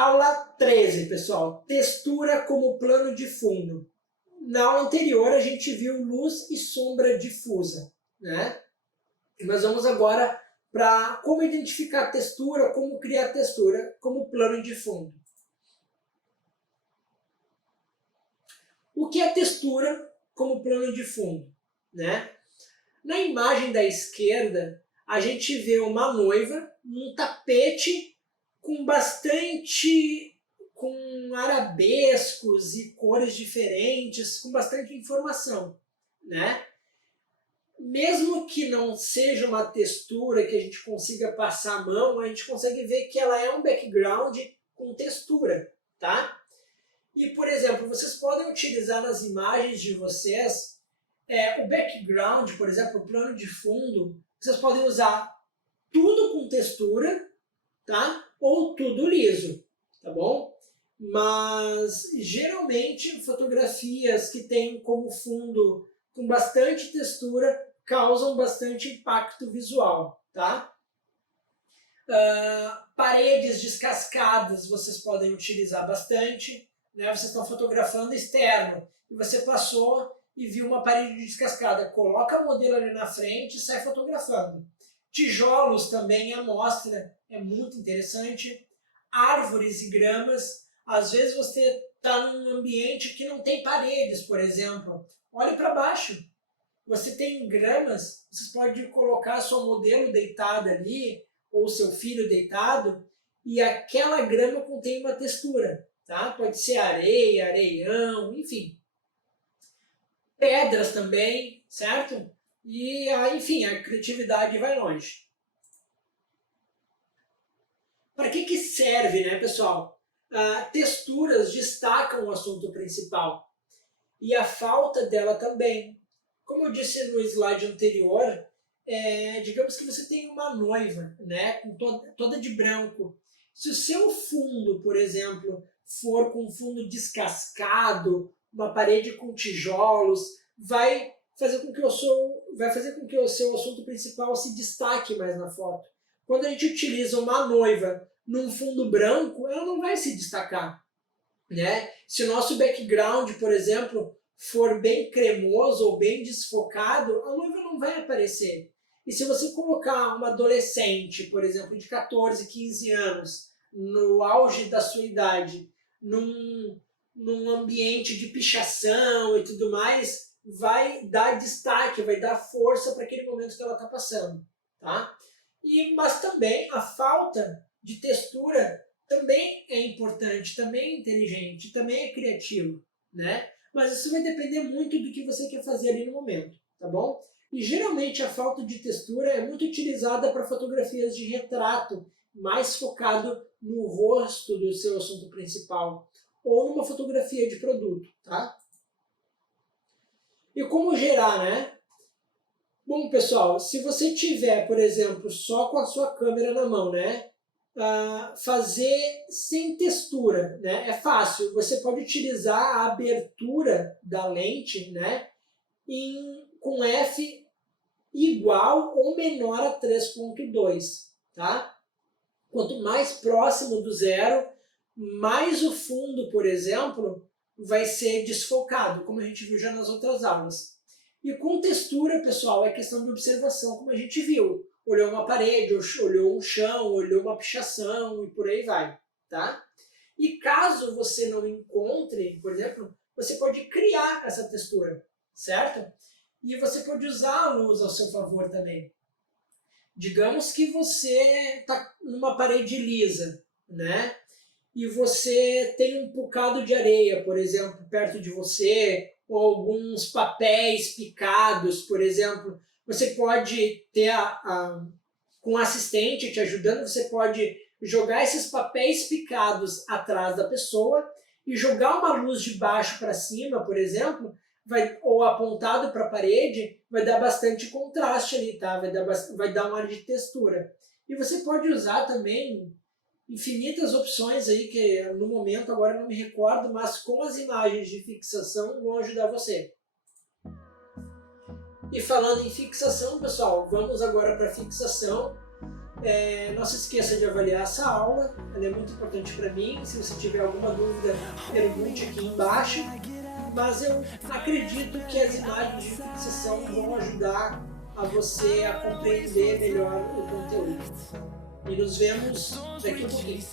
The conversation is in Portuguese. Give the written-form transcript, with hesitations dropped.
Aula 13, pessoal, textura como plano de fundo. Na aula anterior a gente viu luz e sombra difusa, né? E nós vamos agora para como identificar a textura, como criar textura como plano de fundo. O que é textura como plano de fundo, né? Na imagem da esquerda, a gente vê uma noiva num tapete com arabescos e cores diferentes, com bastante informação, né? Mesmo que não seja uma textura que a gente consiga passar a mão, a gente consegue ver que ela é um background com textura, tá? E, por exemplo, vocês podem utilizar nas imagens de vocês o background, por exemplo, o plano de fundo, vocês podem usar tudo com textura, tá? Ou tudo liso, tá bom? Mas, geralmente, fotografias que têm como fundo com bastante textura causam bastante impacto visual, tá? Paredes descascadas vocês podem utilizar bastante, né? Vocês estão fotografando externo e você passou e viu uma parede descascada, coloca o modelo ali na frente e sai fotografando. Tijolos também, a amostra é muito interessante. Árvores e gramas, às vezes você está num ambiente que não tem paredes, por exemplo. Olhe para baixo. Você tem gramas, você pode colocar seu modelo deitado ali, ou seu filho deitado, e aquela grama contém uma textura, tá? Pode ser areia, areião, enfim. Pedras também, certo? E, enfim, a criatividade vai longe. Para que serve, né, pessoal? Texturas destacam o assunto principal e a falta dela também. Como eu disse no slide anterior, digamos que você tem uma noiva, né, toda de branco. Se o seu fundo, por exemplo, for com fundo descascado, uma parede com tijolos, vai fazer com que o seu assunto principal se destaque mais na foto. Quando a gente utiliza uma noiva num fundo branco, ela não vai se destacar, né? Se o nosso background, por exemplo, for bem cremoso ou bem desfocado, a noiva não vai aparecer. E se você colocar uma adolescente, por exemplo, de 14, 15 anos, no auge da sua idade, num ambiente de pichação e tudo mais, vai dar destaque, vai dar força para aquele momento que ela está passando, tá? Mas também a falta de textura também é importante, também é inteligente, também é criativo, né? Mas isso vai depender muito do que você quer fazer ali no momento, tá bom? E geralmente a falta de textura é muito utilizada para fotografias de retrato, mais focado no rosto do seu assunto principal, ou numa fotografia de produto, tá? E como gerar, né? Bom, pessoal, se você tiver, por exemplo, só com a sua câmera na mão, né? Fazer sem textura, né? É fácil. Você pode utilizar a abertura da lente, né? Com f igual ou menor a 3.2, tá? Quanto mais próximo do zero, mais o fundo, por exemplo, vai ser desfocado, como a gente viu já nas outras aulas. E com textura, pessoal, é questão de observação, como a gente viu. Olhou uma parede, olhou um chão, olhou uma pichação e por aí vai, tá? E caso você não encontre, por exemplo, você pode criar essa textura, certo? E você pode usar a luz ao seu favor também. Digamos que você está numa parede lisa, né? E você tem um bocado de areia, por exemplo, perto de você, ou alguns papéis picados, por exemplo. Você pode ter com um assistente te ajudando, você pode jogar esses papéis picados atrás da pessoa e jogar uma luz de baixo para cima, por exemplo, ou apontado para a parede, vai dar bastante contraste ali, tá? Vai dar um ar de textura. E você pode usar também infinitas opções aí, que no momento agora não me recordo, mas com as imagens de fixação vão ajudar você. E falando em fixação, pessoal, vamos agora para a fixação. Não se esqueça de avaliar essa aula, ela é muito importante para mim. Se você tiver alguma dúvida, pergunte aqui embaixo. Mas eu acredito que as imagens de fixação vão ajudar a você a compreender melhor o conteúdo. E nos vemos daqui a pouquinho.